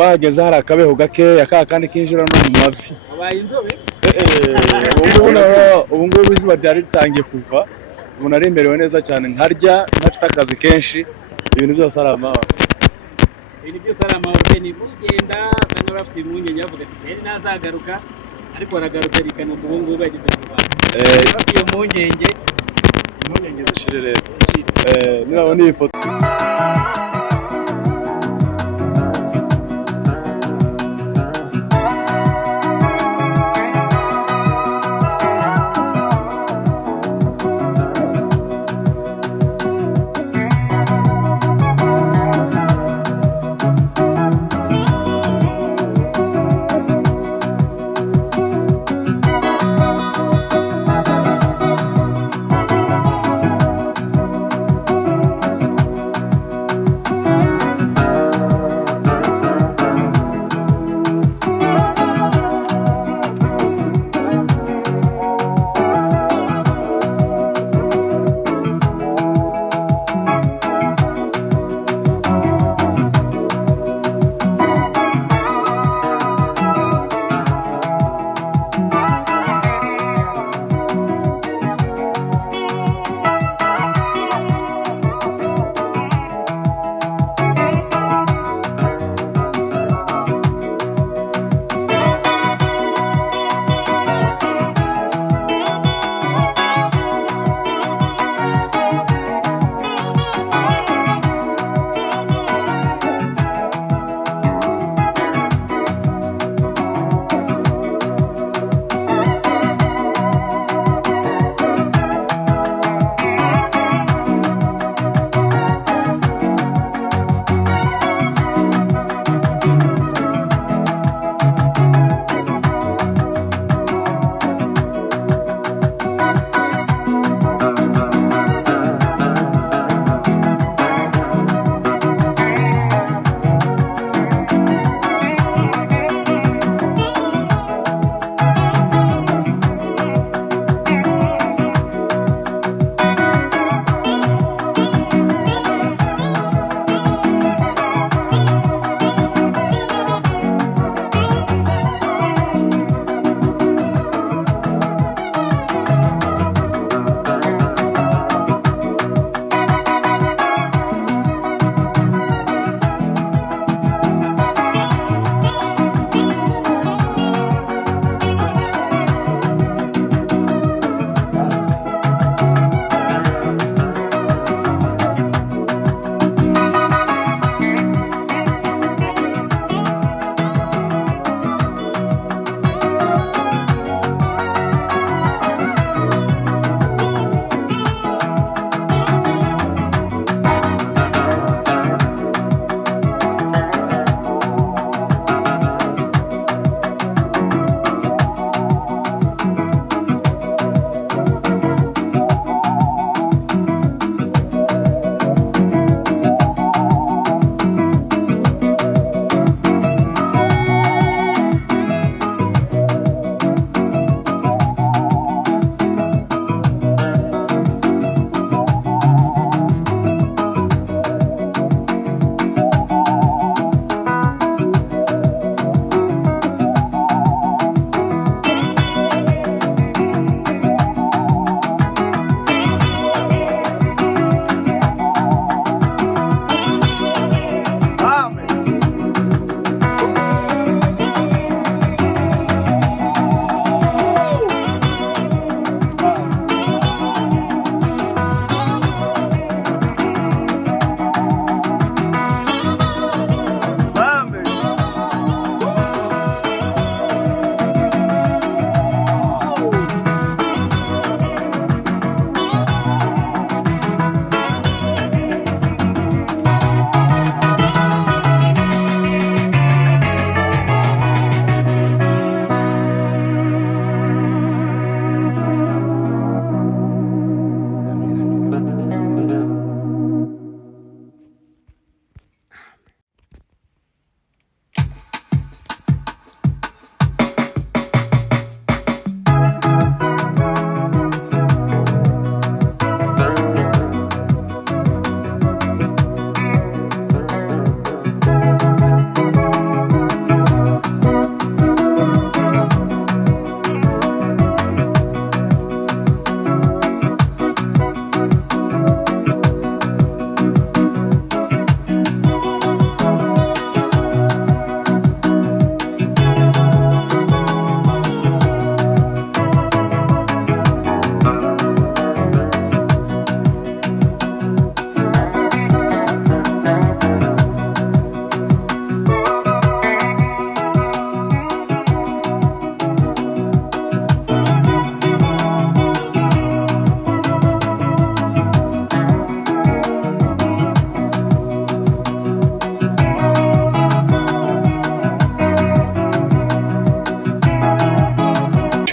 twahageze hari akabeho gakeya kandi kinjira no mu mavi. Wabaye inzobe? Ubu ngubu izuba ryari ritangiye kuva, ubu naremerewe neza cyane, nkarya ntafite akazi kenshi, ibintu byose ari amahoro. Ibintu byose ari amahoro. Ni ugenda bamwe bafite impungenge bavuga ati rero nazagaruka, ariko aragarutse rikana ubu ngubu bageze mu Rwanda. Bafite iyo impungenge zishire rero. Nirabona iyi foto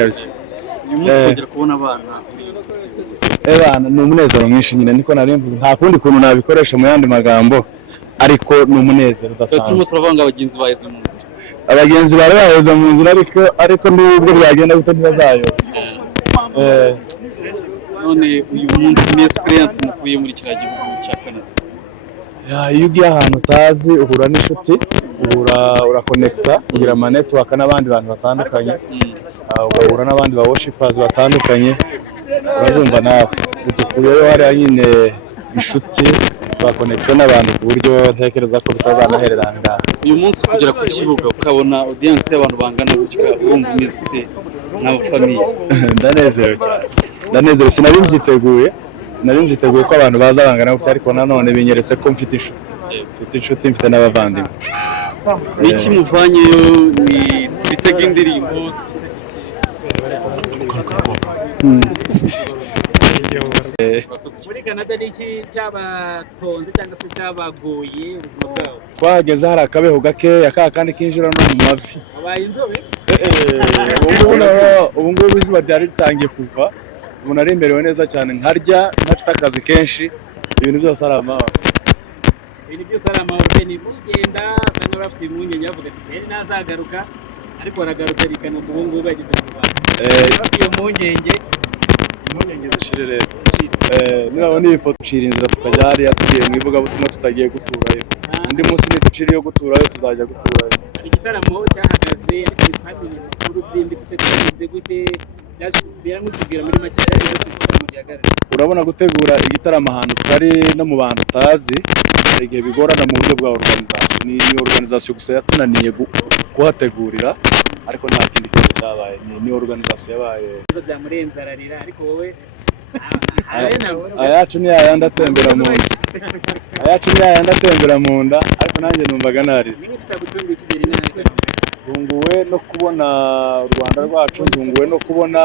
kabisa. uyu munsi kongera kubona abana Ebana ni umunezero mwinshi nyine niko narimvuze nta kundi kuntu nabikoresha mu yandi magambo ariko ni umunezero udasanzwe. turimo turavanga abagenzi baheze mu nzira. Abagenzi bari baheze mu nzira ariko nubwo byagenda gute ntibazayo. None uyu munsi ni experience mukuye muri kiriya gihugu cya Canada. Iyo ugiye ahantu utazi uhura n'inshuti urakonekita ugira ama network n'abandi bantu batandukanye ugahura n'abandi ba worshipers batandukanye urabumva nawe udukuyeyo hariya nyine inshuti twakonekise n'abantu ku buryo ntekereza ko bitazanahererana. Uyu munsi kugera ku kibuga ukabona audience y'abantu bangana gutya urumva umeze ute n'abafamiye? Ndanezerewe cyane, ndanezerewe sinabyiteguye ko abantu baza bangana gutya ariko nanone binyeretse ko mfite inshuti mfite n'abavandimwe. Niki muvanyeyo ni twitega indirimbo muri Canada niki cyabatonze cyangwa se cyabagoye ubuzima bwabo? Twahageze hari akabeho gakeya kandi kinjira no mu mavi. Abaye inzobe? Ubu ngubu izuba ryari ritangiye kuva ubu naremerewe neza cyane nkarya ntafite akazi kenshi ibintu byose ari amahoro. Ibintu byose ari amahoro. Ni mugenda bamwe bafite impungenge bavuga ati Beni nazagaruka ariko aragarutse rikana ubu ngubu yagize mu Rwanda. Bafite impungenge zishire rero. Nibabona iyi foto ducira inzira tukajya hariya tugiye mu ivugabutumwa tutagiye guturayo. Undi munsi niducira iyo guturayo tuzajya guturayo. Igitaramo cyahagaze ariko ibipande bikuru byimbitse byagenze gute? Biramutubwira muri make yari mu gihagararo. Urabona gutegura igitaramo ahantu tutari no mu bantu utazi igihe bigorana mu buryo bwa organisation. Ni organisation gusa yatunaniye kuhategurira ariko nta kindi kintu cyabaye. Ni organisation yabaye. Byamurenze ararira ariko wowe ayacu ni yayandi atembera mu nda. Ariko nanjye numvaga narira. Ntunguwe no kubona u Rwanda rwacu, ntunguwe no kubona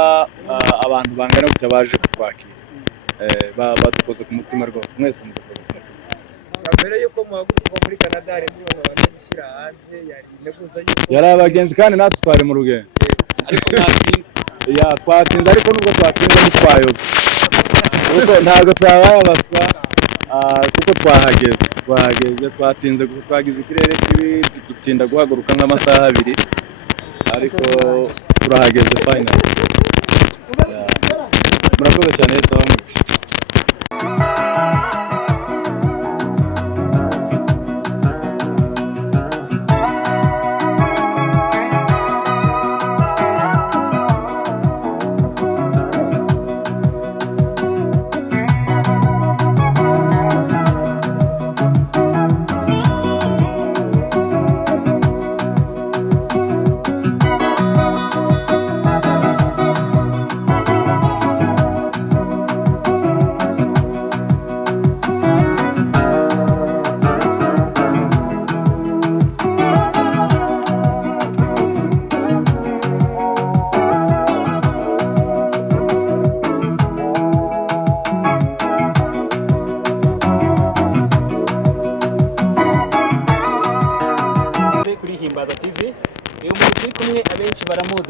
abantu bangana gutya baje kutwakira. Badukoze ku mutima rwose mwese mudukoze ku mutima. Mbere yuko muhaguruka muri Canada hari abantu gushyira hanze yari integuza yari abagenzi kandi natwe twari mu rugendo. Ariko mwatinze. Twatinze ariko nubwo twatinze ntitwayoba. Kuko ntabwo twabaye abaswa kuko twahageze twatinze gusa twagize ikirere kibi dutinda guhaguruka nk'amasaha 2 ariko turahageze final. Murakoze cyane Yesu abamugisha.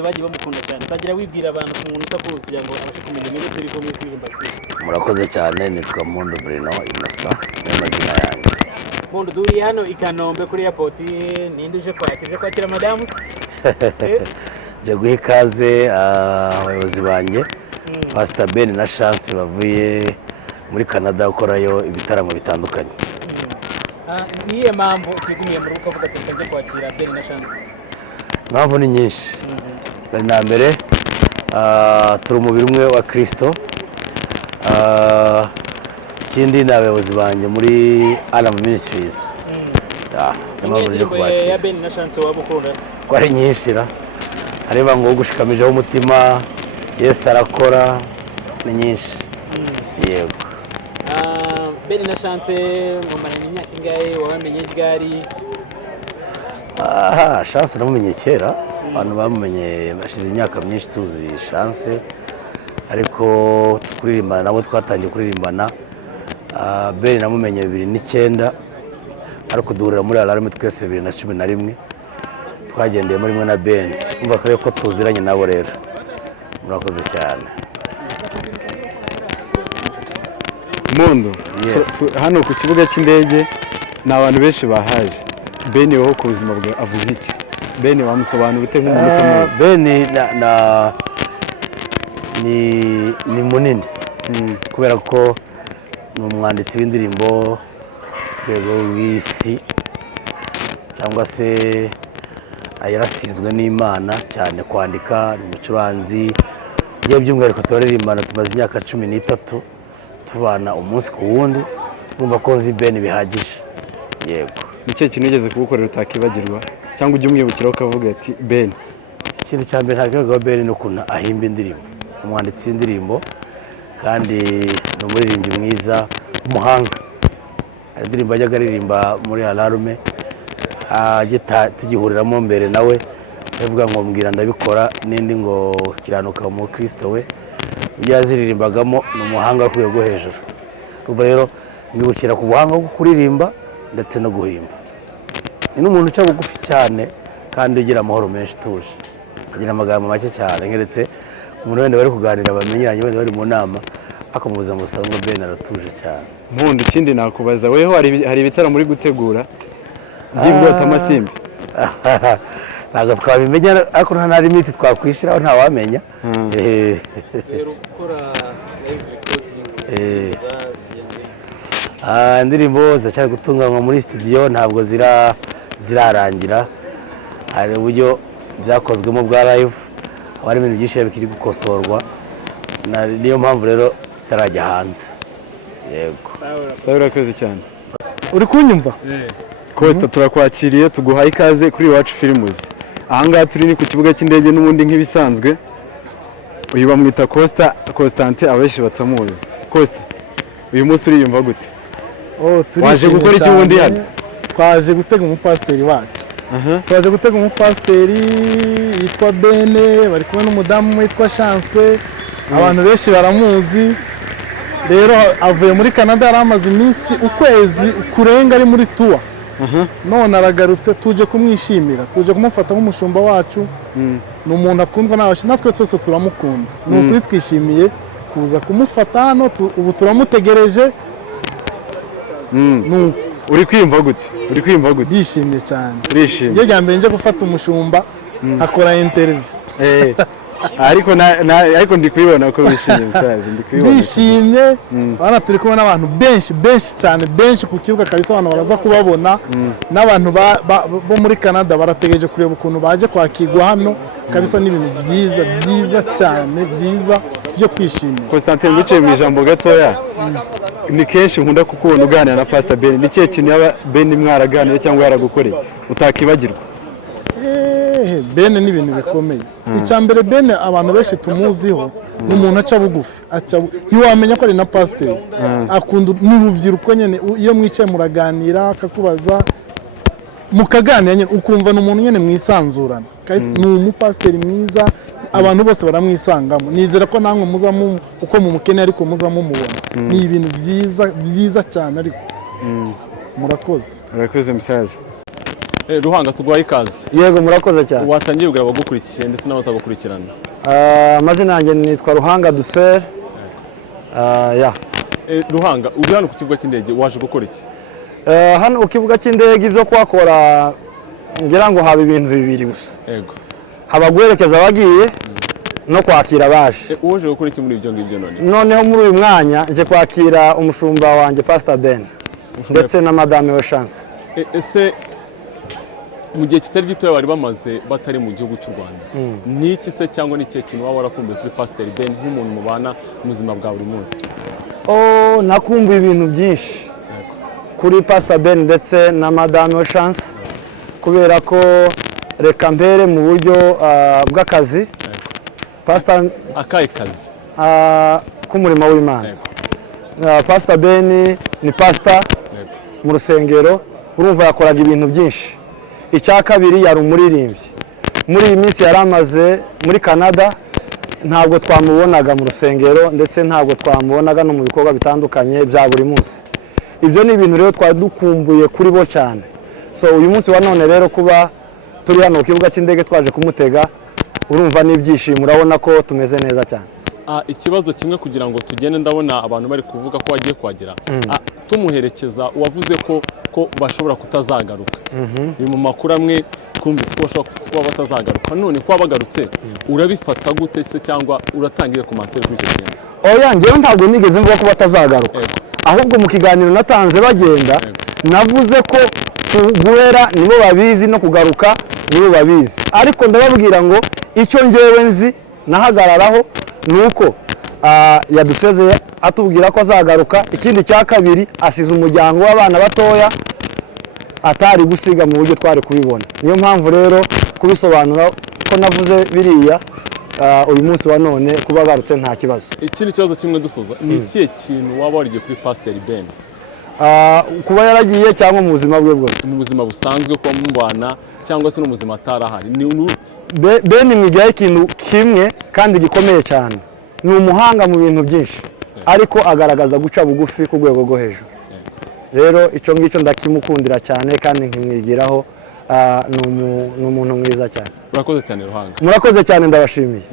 bagiye bamukunda cyane. Tagira wibwira abantu ku muntu utakuzi kugira ngo abashe kumenya ibintu biri ko mwikwirimba. Murakoze cyane, nitwa Mundu Bruno Innocent n'amazina yanjye. Mundu duri hano i Kanombe kuri airport, ninde uje kwakira madamu? Je guha ikaze abayobozi banjye Pastor Ben na Chance bavuye muri Canada gukorayo ibitaramo bitandukanye. Niye mpamvu twigumiye mu ruko vuga ati kwakira Ben na Chance? Impamvu ni nyinshi. Na mbere turi umubiri umwe wa Kristo. Ikindi ni abayobozi banjye muri Alam Ministries. Impamvu nje kubakira. Ya Ben na Chance waba ukunda? Ko ari nyinshi ra. Areba ngo gushikamijeho umutima, Yesu arakora, ni nyinshi. Yego. Ben na Chance mumaranye imyaka ingahe, wabamenye ryari? Chance namumenye kera, abantu bamumenye bashize imyaka myinshi tuzi Chance, ariko turirimbana nabo twatangiye kuririmbana. Ben namumenye 2009, ariko duhurira muri Alarme twese 2011. Twagendeye muri mwe na Ben, umva ko tuziranye nabo rero. murakoze cyane. Mondo Yes. hano ku kibuga cy'indege ni abantu benshi bahaje. Beni wowe ku buzima bwe avuze iki? Beni wamusobanura ute nk'umuntu utamuzi? Beni ni munini kubera ko ni umwanditsi w'indirimbo rwego rw'isi cyangwa se yarasizwe n'Imana cyane kwandika, ni umucuranzi. Iyo by'umwihariko turaririmbana tumaze imyaka 13 tubana umunsi ku wundi, urumva ko nzi Beni bihagije. Yego. Ni cyo kintu ugeze kugukorera utakibagirwa cyangwa ujye umwibukiraho ukavuga ati Beni? Ikintu cya mbere ntabwo Beni no kuntu ahimba indirimbo, umwanditsi w'indirimbo kandi ni umuririmbyi mwiza, umuhanga. Hari indirimbo ajyaga aririmba muri Alarme tugihuriramo mbere nawe avuga ngo mbwira ndabikora, n'indi ngo kiranuka mu Kristo we. Yaziririmbagamo ni umuhanga ku rwego hejuru. Urumva rero mbibukira ku buhanga bwo kuririmba ndetse no guhimba. Ni n'umuntu uca bugufi cyane kandi ugira amahoro menshi tuje, agira amagambo make cyane, ngeretse umuntu wenda bari kuganira bamenyeranye wenda bari mu nama akamubuza ngo usanga Beni aratuje cyane. Mpundu, ikindi nakubaza, weho hari ibitaramo muri gutegura by'Ibwota Amasimbi? Ntabwo twabimenya ariko nta limiti twakwishiraho, nta wamenya. rero gukora live recording indirimbo ziracyari gutunganywa muri studio, ntabwo zirarangira. Hari uburyo byakozwemo bwa live, hari ibintu byinshi bikiri gukosorwa, niyo mpamvu rero zitarajya hanze. Yego. Sawa, urakoze cyane. Uri kunyumva? Costa, turakwakiriye, tuguhaye ikaze kuri Iwacu Films. Ahangaha turi ni ku kibuga cy'indege n'ubundi nk'ibisanzwe. Uyu bamwita Constantin, abenshi batamuzi. Costa, uyu munsi uriyumva gute? Waje gukora iki ubundi hano? Twaje gutega umupasiteri wacu. Twaje gutega umupasiteri yitwa Bene, bari kumwe n'umudamu witwa Chance. Abantu benshi baramuzi. Rero avuye muri Canada, yari amaze iminsi ukwezi kurenga ari muri tour. None aragarutse, tuje kumwishimira, tuje kumufata nk'umushumba wacu. Ni umuntu akundwa n'abacu, natwe twese turamukunda. Ni ukuri twishimiye kuza kumufata hano, ubu turamutegereje. Uri kwiyumva gute? Uri kwiyumva gute? Ndishimye cyane. Urishimye? Iyo jyambere nje gufata umushumba akora interview. Ariko ndi kubibona ko wishimye musaza, ndi kubibona. Ndishimye. Bana turi kumwe n'abantu benshi cyane, benshi ku kibuga kabisa, abantu baraza kubabona. N'abantu bo muri Canada barategereje kureba ukuntu baje kwakirwa hano kabisa, n'ibintu byiza cyane, byiza byo kwishimira. Constantin, nguciye mu ijambo gatoya, ni kenshi nkunda kukubona uganira na Pastor Beni. Ni kihe kintu yaba Beni mwaraganira cyangwa yaragukoreye utakibagirwa? Bene ni ibintu bikomeye. Icya mbere, Bene abantu benshi tumuziho ni umuntu aca bugufi, ntiwamenya ko ari na pasiteri. Akunda n'urubyiruko nyine, iyo mwicaye muraganira akakubaza mukaganira nyine ukumva ni umuntu nyine mwisanzurana. Ni umupasiteri mwiza, abantu bose baramwisangamo. Nizera ko namwe muza uko mumukeneye ariko muza mumubona. Ni ibintu byiza cyane ariko murakoze. Urakoze musaza. Ruhanga, tuguhaye ikaze. Yego, murakoze cyane. Watangiye kugira abagukurikiye ndetse n'abatagukurikirana. Amazina yanjye nitwa Ruhanga Dusser. Ruhanga, uri hano ku kibuga cy'indege, waje gukora iki? Hano ku kibuga cy'indege ibyo kuhakora ngira ngo haba ibintu bibiri gusa. Yego. Haba guherekeza abagiye no kwakira abaje. Uje gukora iki muri ibyo ngibyo none? Noneho muri uyu mwanya nje kwakira umushumba wanjye Pastor Ben ndetse na Madame we Chance. Ese mu gihe kitari gitoya bari bamaze batari mu gihugu cy'u Rwanda, ni iki se cyangwa ni ikihe kintu waba warakumbuye kuri Pastor Ben nk'umuntu mubana mu buzima bwa buri munsi? Nakumbuye ibintu byinshi kuri Pastor Ben ndetse na Madame we Chance, kubera ko reka mbere mu buryo bw'akazi. Pastor akaye kazi k'umurimo w'Imana. Pastor Ben ni pastor mu rusengero, urumva yakoraga ibintu byinshi. Icya kabiri, yari umuririmbyi. Muri iyi minsi yari amaze muri Canada, ntabwo twamubonaga mu rusengero ndetse ntabwo twamubonaga no mu bikorwa bitandukanye bya buri munsi. Ibyo ni ibintu rero twari dukumbuye kuri bo cyane. So uyu munsi wa none rero kuba turi hano ku kibuga cy'indege twaje kumutega, urumva n'ibyishimo urabona ko tumeze neza cyane. Ikibazo kimwe kugira ngo tugende ndabona abantu bari kuvuga ko wagiye kuhagera tumuherekeza wavuze ko bashobora kutazagaruka ni mu makuru amwe twumvise ko bashobora kuba batazagaruka none ko bagarutse urabifata gute se cyangwa uratangiye komantere kuri icyo kintu? Oya njyewe ntabwo nigeze mvuga ko batazagaruka ahubwo mu kiganiro natanze bagenda navuze ko guhera nibo babizi no kugaruka nibo babizi ariko ndababwira ngo icyo njyewe nzi nahagararaho nuko yadusezeye atubwira ko azagaruka. Ikindi cya kabiri asize umuryango w'abana batoya atari gusiga mu buryo twari kubibona. Niyo mpamvu rero kubisobanura ko navuze biriya uyu munsi wa none kuba agarutse nta kibazo. Ikindi kibazo kimwe dusoza ni ikihe kintu waba warigiye kuri Pasiteri Ben? Kuba yaragiye cyangwa mu buzima bwe bwose? Mu buzima busanzwe ko mubana cyangwa se no mu buzima atarahari. Ben mwigiraho ikintu kimwe kandi gikomeye cyane, ni umuhanga mu bintu byinshi ariko agaragaza guca bugufi ku rwego rwo hejuru. Rero icyo ngicyo ndakimukundira cyane kandi nkimwigiraho, ni umuntu mwiza cyane. Murakoze cyane Ruhanga. Murakoze cyane ndabashimiye.